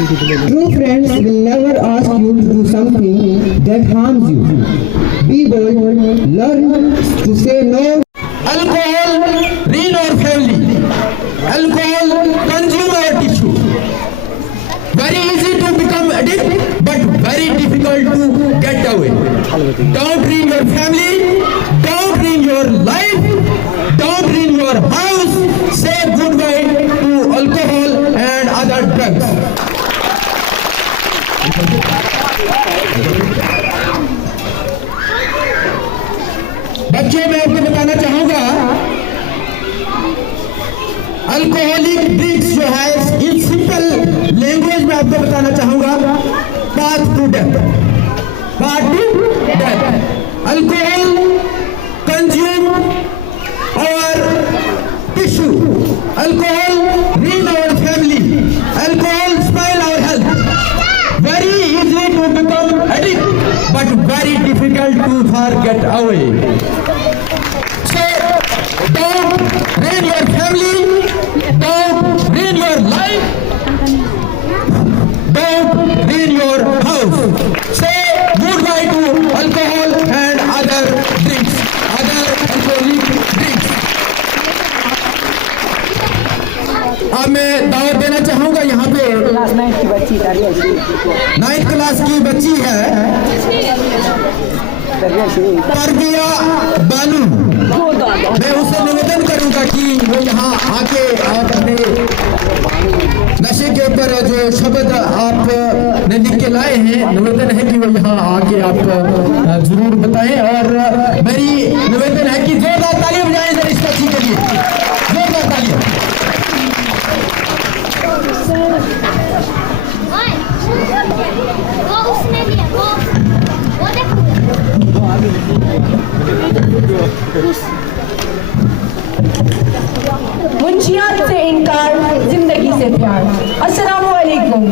True friends will never ask you to do something that harms you. Be bold, learn to say no. Alcohol ruin our family. Alcohol consume our tissue. Very easy to become addict, but very difficult to get away. Don't ruin your family. Don't ruin your life. Don't ruin your house. Say goodbye to alcohol and other drugs. बच्चों मैं आपको बताना चाहूंगा alcoholic drinks जो है in simple language में आपको बताना चाहूंगा path to death alcohol consume और tissue alcohol ruin our family alcohol spoil our health very easy to become addict but very difficult to get away. So don't ruin your family, don't ruin your life, don't ruin your house. Say goodbye to alcohol and other drinks, other alcoholic drinks. अब मैं दावत देना चाहूंगा यहाँ पे 9th class की बच्ची है परबिया बानू। मैं उससे निवेदन करूंगा कि वो यहाँ आके आप अपने नशे के ऊपर जो शब्द आपने लिख के लाए हैं निवेदन है कि वो यहाँ आके आप जरूर बताएं और मेरी निवेदन है कि जोरदार तालियां बजाएं सर इस बच्ची के लिए जोरदार तालियां। मुंशियात से इनकार जिंदगी से प्यार। अस्सलामुअलैकुम।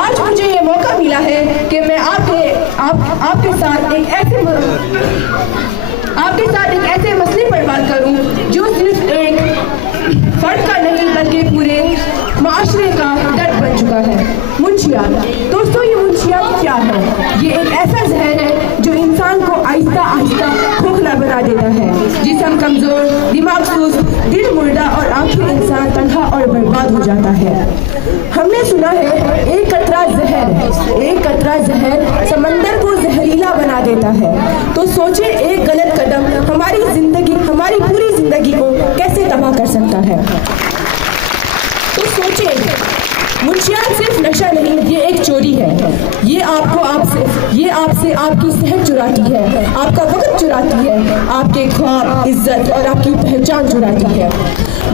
आज मुझे ये मौका मिला है कि मैं आपके साथ एक ऐसे मसले पर बात करूं जो सिर्फ एक फर्द का नहीं बल्कि पूरे माशरे का दर्द बन चुका है। मुंशियात। दोस्तों ये मुंशियात क्या है? ये एक ऐसा जहर है जो इंसान को आहिस्ता आहिस्ता खोखला बना देता है, जिस्म कमजोर, दिमाग सुस्त, दिल मुर्दा और आखिर इंसान तन्हा और बर्बाद हो जाता है। हमने सुना है एक कतरा जहर समंदर को जहरीला बना देता है। तो सोचे एक गलत कदम हमारी पूरी जिंदगी को कैसे तबाह कर सकता है। तो सोचे मुंशियात सिर्फ नशा नहीं, ये एक चोरी है। ये आपसे आपकी सेहत चुराती है, आपका वक्त चुराती है, आपके ख्वाब, इज्जत और आपकी पहचान चुराती है।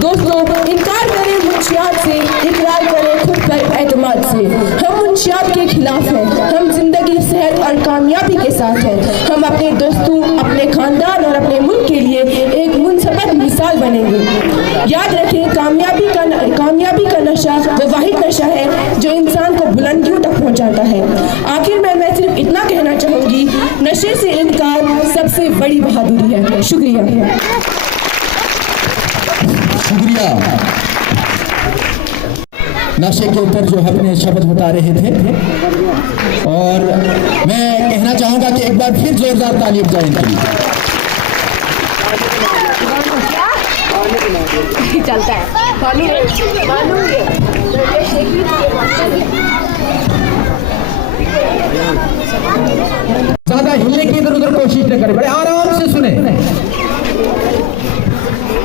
दोस्तों इनकार करें मुंशियात से, इकरार करें खुद पर एतमाद से। हम मुंशियात के खिलाफ हैं, हम जिंदगी, सेहत और कामयाबी के साथ हैं। हम अपने दोस्तों, अपने खानदान और अपने मुल्क के लिए एक मुनसबत मिसाल बनेंगे। याद रखें कामयाबी का नशा वो वाहिद नशा है जो इंसान को बुलंदियों तक पहुंचाता है। आखिर में मैं सिर्फ इतना कहना चाहूंगी, नशे से इनकार सबसे बड़ी बहादुरी है। शुक्रिया। नशे के ऊपर जो अपने शब्द बता रहे थे और मैं कहना चाहूंगा कि एक बार फिर जोरदार तालियां बजाएं इनके लिए। चलता है ज्यादा हिलने की इधर उधर कोशिश न करें, बड़े आराम से सुने।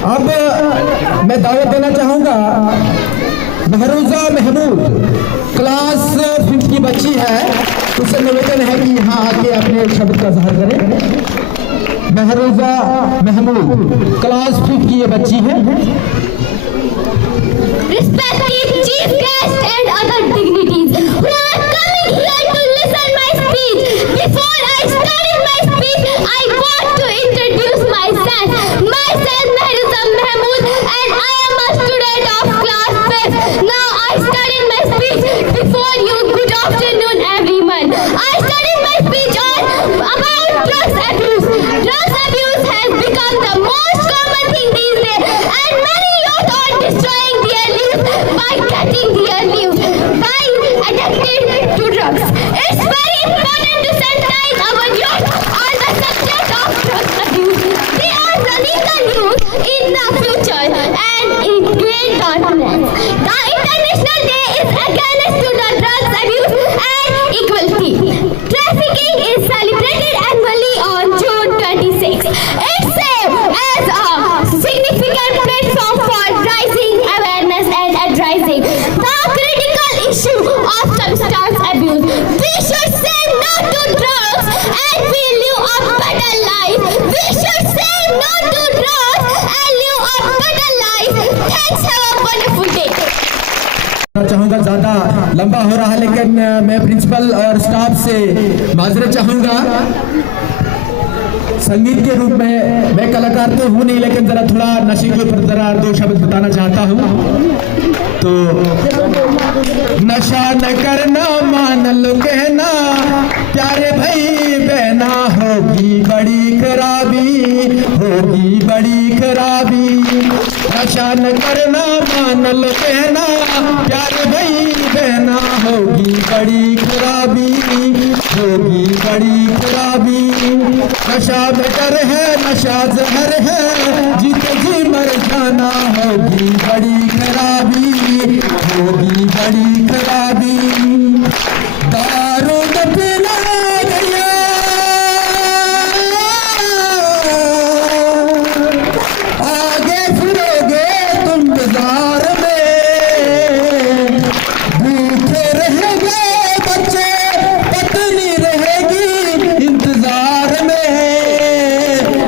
अब मैं दावत देना चाहूंगा महरूजा महमूद क्लास 5 की बच्ची है, उससे निवेदन है कि यहाँ आके अपने शब्द का इजहार करें। महरूजा महमूद क्लास 5 की ये बच्ची है। Respected chief guests and other dignitaries who are coming here to listen my speech. Before I started my speech, I want to introduce myself. Myself Mahrouza Mahmood and I am a student of class 5. Now I started my speech before you. Good afternoon everyone. I started my speech about drugs abuse. Drugs abuse has become the most common thing these days and many youth are destroying their lives by getting their lives by लंबा हो रहा है, लेकिन मैं principal और staff से माजरत चाहूंगा। संगीत के रूप में मैं कलाकार तो हूँ नहीं, लेकिन जरा थोड़ा नशे के ऊपर जरा 2 शब्द बताना चाहता हूँ। तो नशा न करना मान लो कहना, प्यारे भाई बहना, होगी बड़ी खराबी, होगी बड़ी खराबी। नशा न करना मान लो कहना, प्यारे भाई बहना, होगी बड़ी खराबी, होगी बड़ी खराबी। नशा बेटर है, नशा जहर है, जीते जी मर जाना, होगी बड़ी खराबी, होगी बड़ी खराबी। दारू न पिला गया, आगे फिरोगे तुम बाजार में, भूखे रहेंगे बच्चे, पत्नी रहेगी इंतजार में।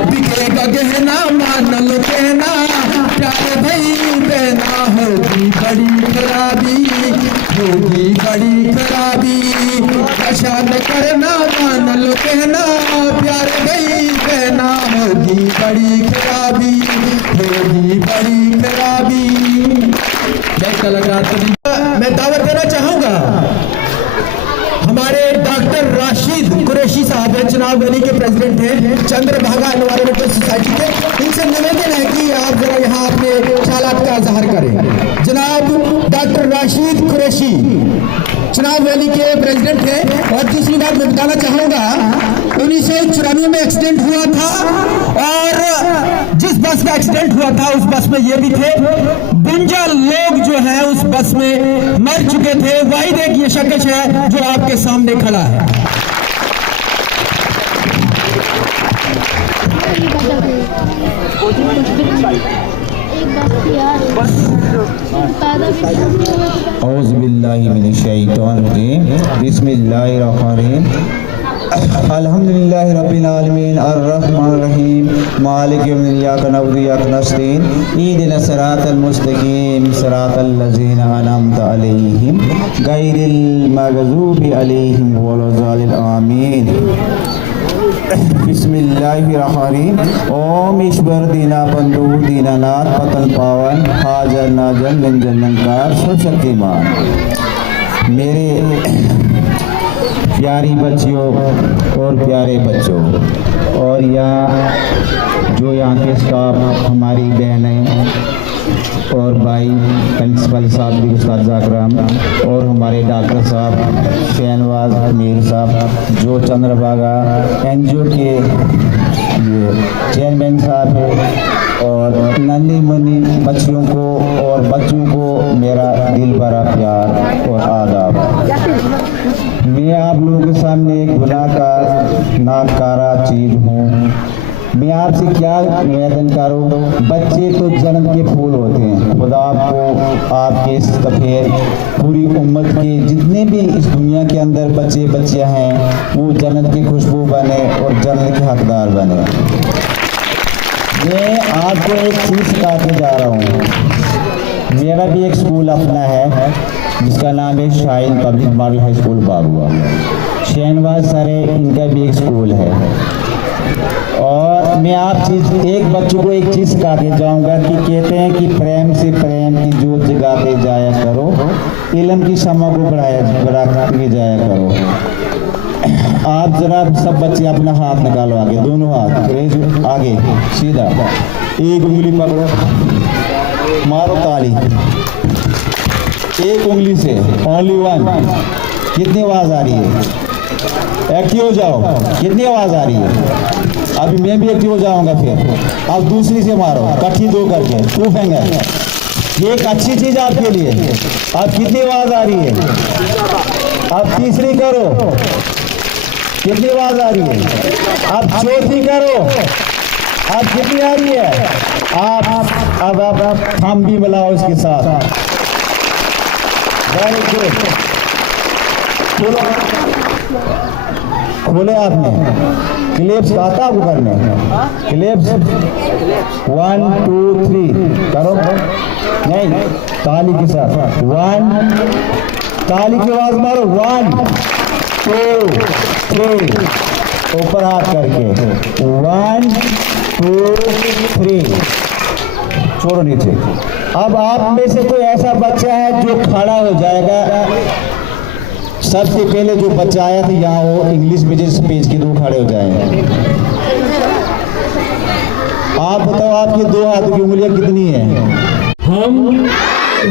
बिकेगा गहना मान लो कहना, प्यारे भाई बहना, होगी बड़ी खराबी, होगी बड़ी खराबी। नशा न करना मान लो कहना, प्यारे भाई बहना, होगी बड़ी खराबी, होगी बड़ी खराबी। जय कलाकार। मैं दावत देना चाहूंगा हमारे डॉक्टर राशिद कुरैशी साहब हैं, चुनाव वैली के प्रेसिडेंट हैं, चंद्रभागा एनवायरमेंटल सोसाइटी के। इनसे निवेदन है कि आप जरा यहाँ अपने ख्यालात का इजहार करें। जनाब डॉक्टर राशिद कुरैशी चुनाव वैली के प्रेसिडेंट हैं। और दूसरी बात मैं बताना चाहूंगा, 1994 में एक्सीडेंट हुआ था, और जिस बस का एक्सीडेंट हुआ था उस बस में ये भी थे। 52 लोग जो है उस बस में मर चुके थे। वाहिद एक ये शख्स है जो आपके सामने खड़ा है। औज़ु बिल्लाहि मिनश शैतानिर रजीम, बिस्मिल्लाहिर रहमानिर रहीम। अल्हम्दुलिल्लाहि रब्बिल आलमीन, अर्रहमानिर रहीम, मालिकि यौमिद्दीन, इय्याका नअबुदु व इय्याका नस्तईन, इहदिनस सिरातल मुस्तकीम, सिरातल लज़ीना अनअमता अलैहिम, गैरिल मग़ज़ूबि अलैहिम वलज़ालिन, आमीन। बिस्मिल्लाहिर्रहमानिर्रहीम। ओम ईश्वर दीना बंधु दीनानाथ पतन पावन, हाजर नाजर निरंकार सर्वशक्तिमान। मेरे प्यारी बच्चियों और प्यारे बच्चों, और यहाँ के स्टाफ, हमारी बहनें और भाई, प्रिंसिपल साहब भी उस्ताद अकरम, और हमारे डॉक्टर साहब शहनवाज मीर साहब, जो चंद्रभागा एनजीओ के चेयरमैन साहब हैं, और नन्ही मुन्नी बच्चियों को और बच्चों को मेरा दिल भरा प्यार और आदाब। मैं आप लोगों के सामने एक गुनाहगार नाकारा चीज़ हूँ। मैं आपसे क्या निवेदन करूँ, बच्चे तो जन्नत के फूल होते हैं। खुदा आपको आपके सफ़ेद पूरी उम्मत के जितने भी इस दुनिया के अंदर बच्चे बच्चियाँ हैं, वो जन्नत की खुशबू बने और जन्नत के हकदार बने। मैं आपको एक चीज़ सिखा के जा रहा हूँ। मेरा भी एक स्कूल अपना है जिसका नाम है Shaheen public model high school Bagua. Shahnawaz sir है, इनका भी एक स्कूल है। और मैं एक बच्चों को एक चीज़ सिखा के जाऊँगा कि कहते हैं कि प्रेम से प्रेम की जोत जगाते जाया करो, इल्म की शम्मा को बढ़ाते जाया करो। आप जरा सब बच्चे अपना हाथ निकालो आगे, दोनों हाथ रेज आगे सीधा, एक उंगली पकड़ो, मारो ताली एक उंगली से, ओनली वन। कितनी आवाज़ आ रही है? एक्टिव हो जाओ। कितनी आवाज़ आ रही है? अभी मैं भी एक्टिव हो जाऊंगा। फिर अब दूसरी से मारो, कट्ठी 2 करके, 2 फिंगर। ये एक अच्छी चीज़ आपके लिए। अब कितनी आवाज़ आ रही है? अब तीसरी करो, कितनी आवाज़ आ रही है? अब चौथी करो, अब कितनी आ रही है? अब हम भी मिलाओ इसके साथ। Very good. खोले आपने क्लिप्स आता आपको करने, क्लिप्स 1 2 3 करो, नहीं ताली के साथ 1 ताली की आवाज मारो। 1 2 3 ऊपर हाथ करके 1 2 3 छोड़ो नीचे। अब आप में से कोई ऐसा बच्चा है जो खड़ा हो जाएगा। सबसे पहले जो बच्चा आया था यहाँ, वो इंग्लिश में जिस पेज के 2 खड़े हो जाएंगे। आप बताओ आपकी 2 हाथों की उंगलियां कितनी है? हम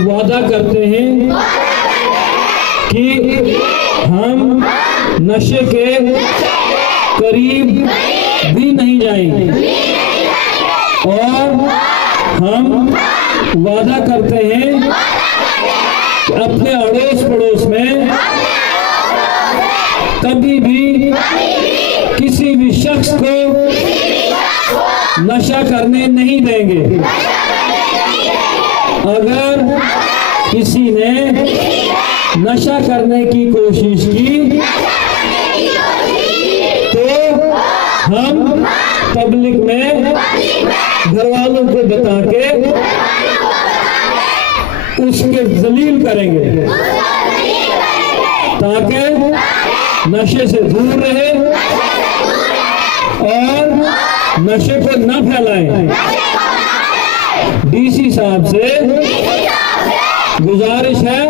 वादा करते हैं कि हम नशे के करीब भी नहीं जाएंगे और हम वादा करते हैं कि अपने अड़ोस पड़ोस में कभी भी किसी भी शख्स को नशा करने नहीं देंगे। अगर किसी ने नशा करने की कोशिश की तो हम पब्लिक में घर वालों को बता के उसके जलील करेंगे ताकि नशे से दूर रहे और नशे को न फैलाएं। डीसी साहब से गुजारिश है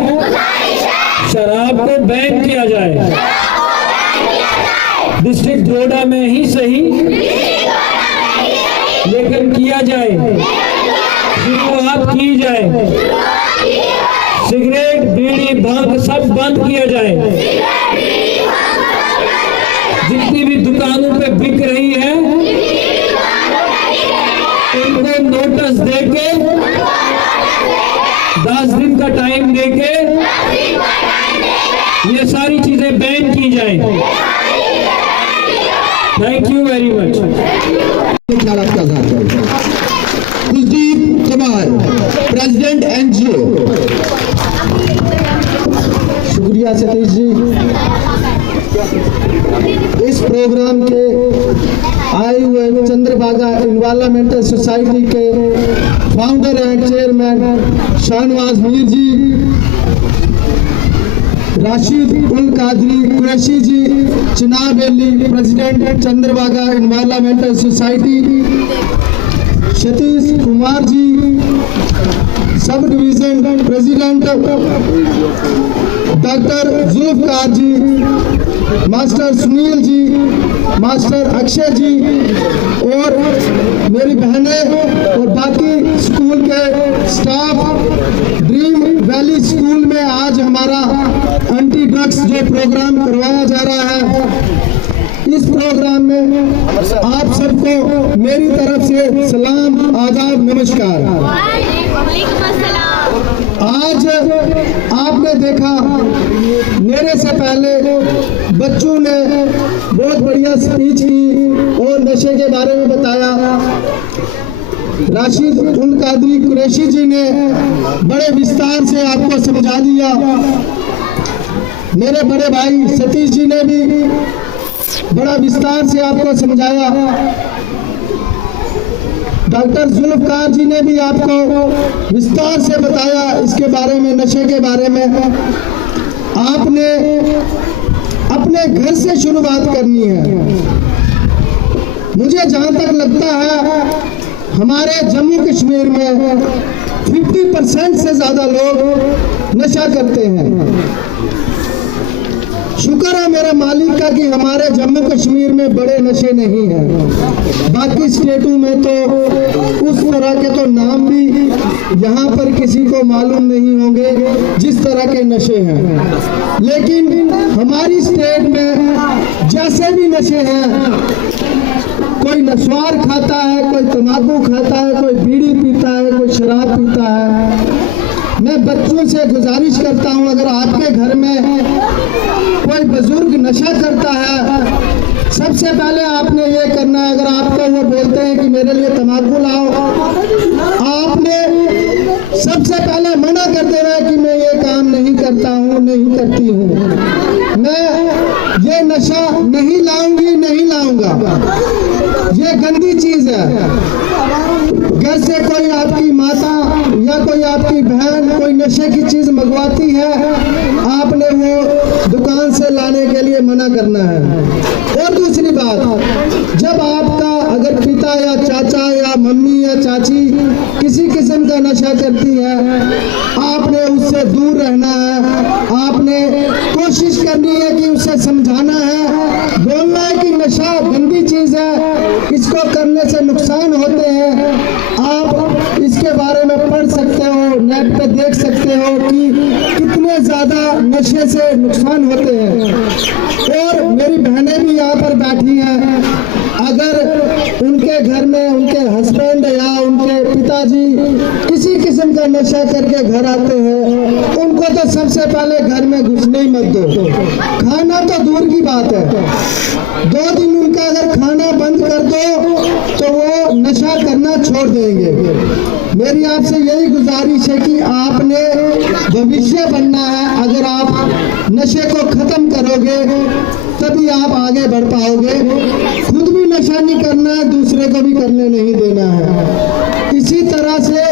शराब को बैन किया जाए। डिस्ट्रिक्ट जोड़ा में ही सही लेकिन किया जाए, शुरुआत की जाए। सिगरेट बीड़ी भांग सब बंद किया जाए। जितनी भी दुकानों पे बिक रही है उनको नोटिस देके 10 दिन का टाइम देके ये सारी चीजें बैन की जाए। Thank you very much. Kuldeep Kumar, president NGO। शुक्रिया सतीश जी। इस प्रोग्राम के आए हुए चंद्रभागा एनवायरमेंटल सोसाइटी के founder and chairman Shahnawaz Mir ji, Rashid ul Qadri Qureshi ji, Chenab Ali president Chandrabhaga environmental society, Satish Kumar ji sub division president, doctor Zulfikar ji, master Sunil ji, master Akshay ji और मेरी बहनें और बाकी स्कूल के स्टाफ। ड्रीम वैली स्कूल में आज हमारा एंटी ड्रग्स जो प्रोग्राम करवाया जा रहा है, इस प्रोग्राम में आप सबको मेरी तरफ से सलाम, आदाब, नमस्कार। आज आपने देखा मेरे से पहले बच्चों ने बहुत बढ़िया स्पीच की और नशे के बारे में बताया। राशिद उल कादरी कुरैशी जी ने बड़े विस्तार से आपको समझा दिया। मेरे बड़े भाई सतीश जी ने भी बड़ा विस्तार से आपको समझाया। डॉक्टर जुल्फकार जी ने भी आपको विस्तार से बताया इसके बारे में, नशे के बारे में। आपने अपने घर से शुरुआत करनी है। मुझे जहां तक लगता है हमारे जम्मू कश्मीर में 50% से ज्यादा लोग नशा करते हैं। शुक्र है मेरे मालिक का कि हमारे जम्मू कश्मीर में बड़े नशे नहीं हैं। बाकी स्टेटों में तो उस तरह के तो नाम भी यहाँ पर किसी को मालूम नहीं होंगे जिस तरह के नशे हैं। लेकिन हमारी स्टेट में जैसे भी नशे हैं, कोई नशवार खाता है, कोई तंबाकू खाता है, कोई बीड़ी पीता है, कोई शराब पीता है। मैं बच्चों से गुजारिश करता हूं, अगर आपके घर में कोई बुजुर्ग नशा करता है, सबसे पहले आपने ये करना है, अगर आपको वो बोलते हैं कि मेरे लिए तंबाकू लाओ, आपने सबसे पहले मना कर देना है कि मैं ये काम नहीं करता हूँ, नहीं करती हूँ, मैं ये नशा नहीं लाऊंगी, नहीं लाऊंगा। ये गंदी चीज है। घर से कोई आपकी माता या कोई आपकी बहन कोई नशे की चीज मंगवाती है, आपने वो दुकान से लाने के लिए मना करना है। और दूसरी बात, जब आपका अगर पिता या चाचा या मम्मी या चाची किसी किस्म का नशा करती है, आपने उससे दूर रहना है। आपने कोशिश करनी है कि उसे समझाना है, बोलना है कि नशा गंदी चीज है, इसको करने से नुकसान होते हैं। आप इसके बारे में पढ़ सकते हो, नेट पे देख सकते हो कि कितने ज्यादा नशे से नुकसान होते हैं। और मेरी बहनें भी यहाँ पर बैठी हैं, अगर उनके घर में उनके हस्बैंड या उनके पिताजी किसी किस्म का नशा करके घर आते हैं, उनको तो सबसे पहले घर में घुसने ही मत दो। खाना तो दूर की बात है, 2 दिन उनका अगर खाना बंद कर दो तो वो नशा करना छोड़ देंगे। मेरी आपसे यही गुजारिश है कि आपने भविष्य बनना है। अगर आप नशे को खत्म करोगे तभी आप आगे बढ़ पाओगे। खुद भी नशा नहीं करना है, दूसरे को भी करने नहीं देना है। इसी तरह से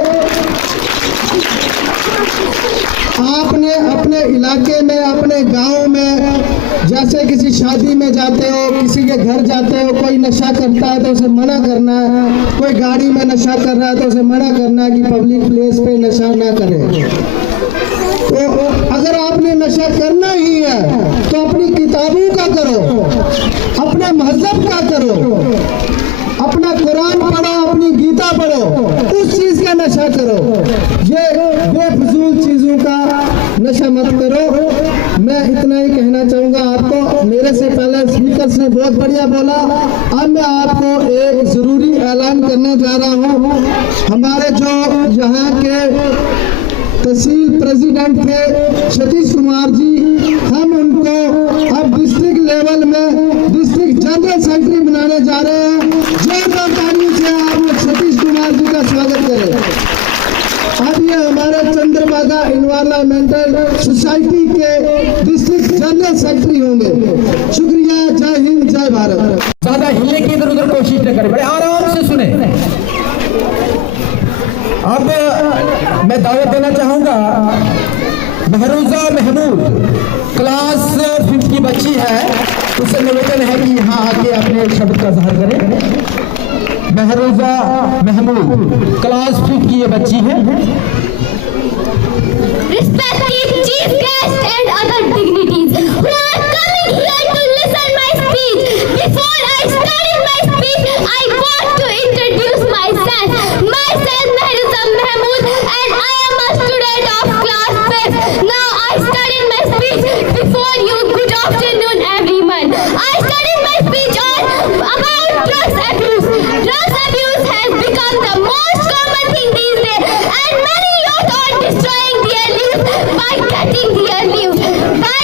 आपने अपने इलाके में, अपने गांव में, जैसे किसी शादी में जाते हो, किसी के घर जाते हो, कोई नशा करता है तो उसे मना करना है। कोई गाड़ी में नशा कर रहा है तो उसे मना करना है कि पब्लिक प्लेस पे नशा ना करे। तो अगर आपने नशा करना ही है तो अपनी किताबों का करो, अपने मजहब का करो, अपना कुरान पढ़ो, अपनी गीता पढ़ो, उस चीज का नशा करो। ये बेफजूल चीजों का नशा मत करो। मैं इतना ही कहना चाहूंगा आपको। मेरे से पहले स्पीकर्स ने बहुत बढ़िया बोला। अब मैं आपको एक जरूरी ऐलान करने जा रहा हूँ। हमारे जो यहाँ के तहसील प्रेसिडेंट थे सतीश कुमार जी, हम उनको अब डिस्ट्रिक्ट लेवल में डिस्ट्रिक्ट जनरल सेक्रेटरी बनाने जा रहे हैं। जोरदार तालियों से आप लोग सतीश कुमार जी का स्वागत करें। अब ये हमारे चंद्रभागा एनवायरमेंटल सोसाइटी के डिस्ट्रिक्ट जनरल सेक्रेटरी होंगे। शुक्रिया। जय हिंद, जय भारत। ज्यादा हिलने की इधर उधर कोशिश न करें, बड़े आराम से सुने। अब मैं दावत देना चाहूंगा, महरूजा महमूद क्लास 5 की बच्ची है, उससे निवेदन है कि यहाँ आके अपने शब्द का इजहार करें। महरूजा महमूद क्लास 5 की ये बच्ची है। Respected chief guests and other dignitaries who are coming here to listen my speech. Before I start my speech, I want to introduce myself. Myself Mahrouza Mahmood and I am a student of class 5. Now I started my speech before you. Good afternoon everyone. I started my speech on about drugs abuse. Drugs abuse has become the most common thing these days and many youth are destroying their lives by getting their lives by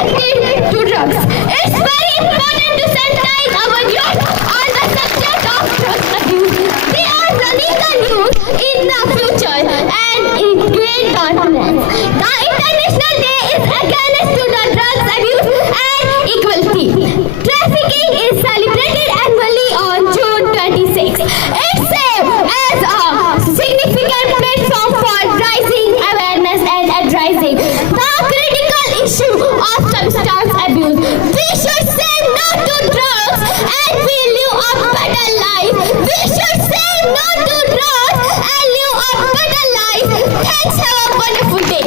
addicted to drugs. It's very important to sensitize our youth on the subject of drugs abuse. They are running the news in the future and in great darkness. The International Day is against to the drugs abuse and equality. Trafficking is celebrated annually on June 26. It serves as a significant platform for raising awareness and addressing the critical issue of substance abuse. We should say no to drugs and we live a better life. We should say no to drugs and live a better life. Thanks. Have a wonderful day.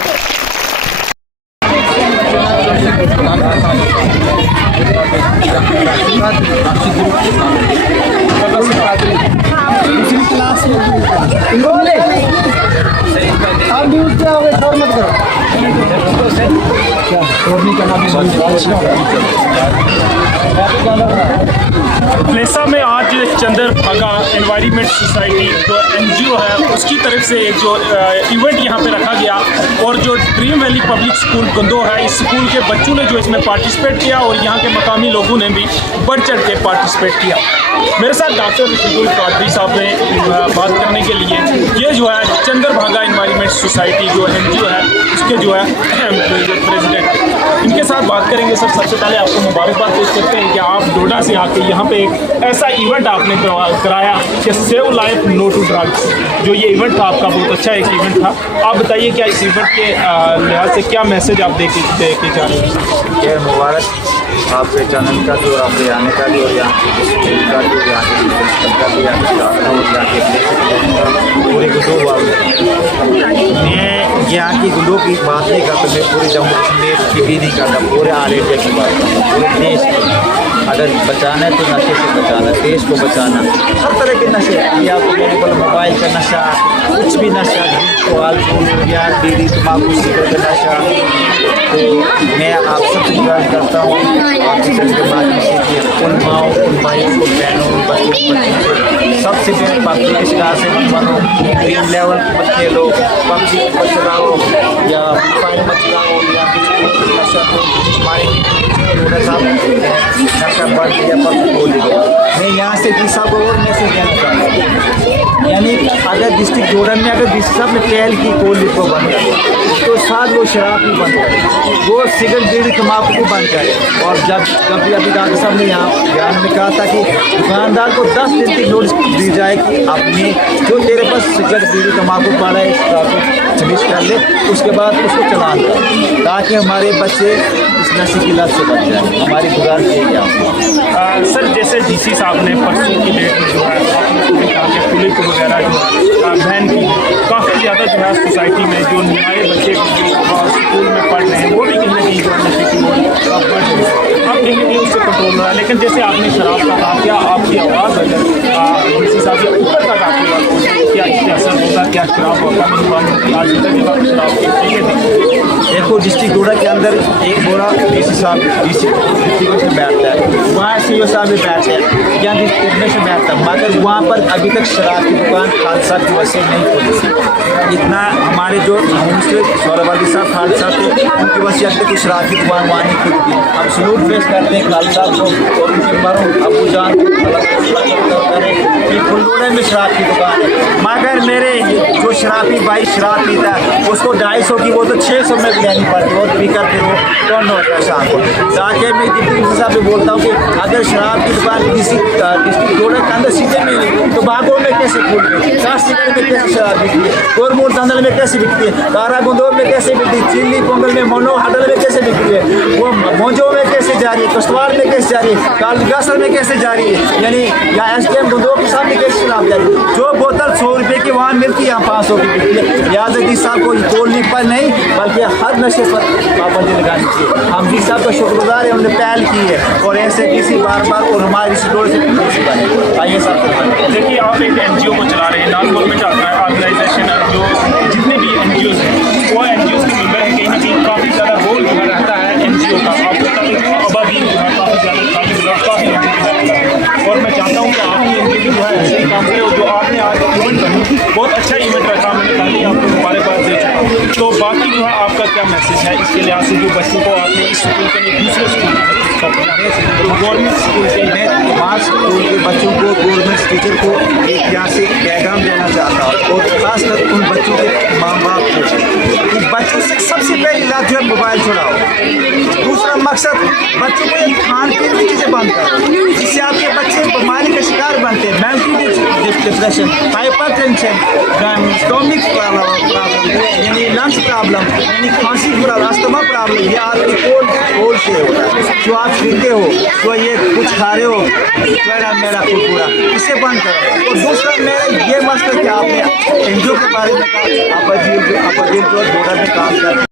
प्लेसा में आज Chandrabhaga environment society जो NGO है उसकी तरफ से एक जो event यहाँ पे रखा गया और जो ड्रीम वैली पब्लिक स्कूल गंदो है, इस स्कूल के बच्चों ने जो इसमें पार्टिसिपेट किया और यहाँ के मकामी लोगों ने भी बढ़ चढ़ के पार्टिसिपेट किया। मेरे साथ डॉक्टर रशीदुल कादरी साहब ने बात करने के लिए ये जो है चंद्रभागा एनवायरमेंट सोसाइटी जो एनजीओ है उसके जो जो है प्रेसिडेंट, इनके साथ बात करेंगे। सर, सबसे पहले आपको मुबारकबाद पेश करते हैं कि आप डोडा से आके यहाँ पे एक ऐसा इवेंट आपने कराया कि save life no to drugs, जो ये इवेंट था आपका बहुत अच्छा एक इवेंट था। आप बताइए क्या इस इवेंट के लिहाज से क्या मैसेज आप दे के जा रहे हैं? ये मुबारक आपके चैनल का भी और आपके आने का भी, और यहाँ के स्कूल का भी, यहाँ के प्रिंसिपल का भी, यहाँ के स्टाफ का और यहाँ के पूरे गुंडों वाले। मैं यहाँ की गुंडों की बात नहीं करता, मैं पूरे जम्मू कश्मीर की भी नहीं करता, पूरे ऑल इंडिया की बात करता, पूरे देश की। अगर बचाना है तो नशे से बचाना, देश को बचाना। हर तरह के नशे, या तो केवल मोबाइल का नशा, कुछ भी नशा, या बीड़ी तम्बाकू सिगरेट का नशा। तो मैं आप सबसे गुजारिश करता हूँ आपके चैनल के माध्यम से कि उन माओ, उन भाइयों को, बहनों, बच्चों सबसे पहले पबजी के शिकार से मत बनो। ड्रीम लेवल मत खेलो, पबजी मत चलाओ या मोबाइल मत चलाओ, या नशा को नशा बंद या पबजी बोल दिया। मैं यहाँ से डी साहब को और मैसेज देना चाहता हूँ, यानी अगर डिस्ट्रिक्ट जोड़न में अगर डी साहब ने पहल की कोल्ड को बंद करे तो साथ वो शराब भी बंद करे, वो सिगरेट बीड़ी तम्बाकू को बंद करे। और जब कभी अभी डॉक्टर साहब ने यहाँ बयान में कहा था कि दुकानदार को 10 दिन की नोटिस दी जाए कि अपने जो तेरे पास सिगरेट बीड़ी तम्बाकू पड़ा है इसको फिनिश कर ले, उसके बाद उसको चलान कर, ताकि हमारे बच्चे इस नशे की लत से बच जाए। हमारी गुजारिश यही है। सर, जैसे डीसी साहब ने परसों की डेट में जो है आपने कहा कि पुलिस वगैरह जो बैन की, काफ़ी ज़्यादा जो है सोसाइटी में जो नए बच्चे जो स्कूल में पढ़ रहे हैं वो भी कहीं ना कहीं जो है नशे की बढ़ रही है, अब कहीं ना कहीं उससे कंट्रोल हो रहा है। लेकिन जैसे आपने शराब का कहा, क्या आपकी आवाज़ अगर डीसी साहब से ऊपर तक आपकी बात, क्या इससे असर होगा? क्या शराब होगा नहीं बंद होती? आज तक शराब देखो, डिस्ट्रिक्ट डोडा के अंदर एक बोरा डीसी साहब डिस्ट्रिक्ट में बैठता है, वहाँ सीओ साहब भी बैठते हैं, यहाँ डिस्ट्रिक्ट में से बैठता है, मगर वहाँ पर अभी तक शराब की दुकान खालसा की वजह से नहीं खुली। इतना हमारे जो सौरवादी साहब खालसा थे उनकी वजह से अभी तक शराब की दुकान वहाँ नहीं खुलती। हम सलूट पेश करते हैं खालसा को और उनके मरों अबू जान करें कि फुलडोडे में शराब की दुकान है, मगर मेरे जो शराबी भाई शराब पीता है उसको 250 की वो तो 600 में भी लेनी पड़ती है, और पी कर फिर वो कौन होता है शाम को। ताकि मैं डिप्टी साहब से बोलता हूँ कि अगर शराब की दुकान किसी डिस्ट्रिक्ट डोडा के अंदर सीधे मिली तो बागों में कैसे खुल गई, काशीगढ़ में कैसे शराब बिकती है, कोरमूर तंदल में कैसे बिकती है, कारागुंदोर में कैसे बिकती है, चिल्ली पोंगल में, मोनो हडल में कैसे बिकती है, वो मोजो में कैसे जा रही है, कश्तवाड़ में कैसे जा रही है, कालगासर में कैसे जा रही है, यानी या SDM गुंदोर के सामने कैसे शराब जा रही है। जो बोतल 100 रुपये की वहाँ मिलती है यहाँ 500 की बिकती है। लिहाजा डी साहब को तोड़ने पर नहीं बल्कि हर नशे पर पाबंदी लगानी चाहिए। हम डी साहब का शुक्रगुजार है, उन्होंने पहल की है, और ऐसे किसी बार और हमारे स्टोर से आइए साहब। देखिए, आप एक NGO को चला रहे हैं, नॉन गवर्नमेंट ऑर्गेनाइजेशन, जो जितने भी NGOs हैं वो NGOs के मेंबर हैं, कहीं ना कहीं काफ़ी ज़्यादा रोल जो रहता है NGO का। आपको आबादी जो है काफ़ी ज़्यादा काफ़ी, और मैं चाहता हूँ कि आपकी NGO जो है ऐसे ही काम करे, जो आपने आज इवेंट बनी बहुत अच्छा इवेंट रखा, मैंने पहले आपको मुबारकबाद दे चुका। तो बाकी जो है आपका क्या मैसेज है इसके लिहाज से, जो बच्चों को आपने इस स्कूल के लिए दूसरे स्कूल गवर्नमेंट स्कूल के मैं तमाम स्कूल के बच्चों को, गवर्नमेंट टीचर को एक यहाँ से पैगाम देना चाहता हूँ, और खासकर उन बच्चों के माँ बाप को कि बच्चों से सबसे पहली लाभ जो है मोबाइल छुड़ाओ। दूसरा मकसद बच्चों को एक खान पीन की चीज़ें बंद करो, जिससे आपके बच्चे बीमारी का शिकार बनते हैं, mental depression, hyper tension, stomach problem यानी लंग्स प्रॉब्लम, यानी खांसी प्रॉब्लम, अस्थमा प्रॉब्लम, ये आपकी कोल्ड से हो रहा है। जो आप पीते हो, जो ये कुछ खा रहे हो, मेरा कुरकुरा, इसे बंद करो। और दूसरा मेरा ये मसला कि आपने NGO के बारे में कहा, आप जेल जो डोडा में काम कर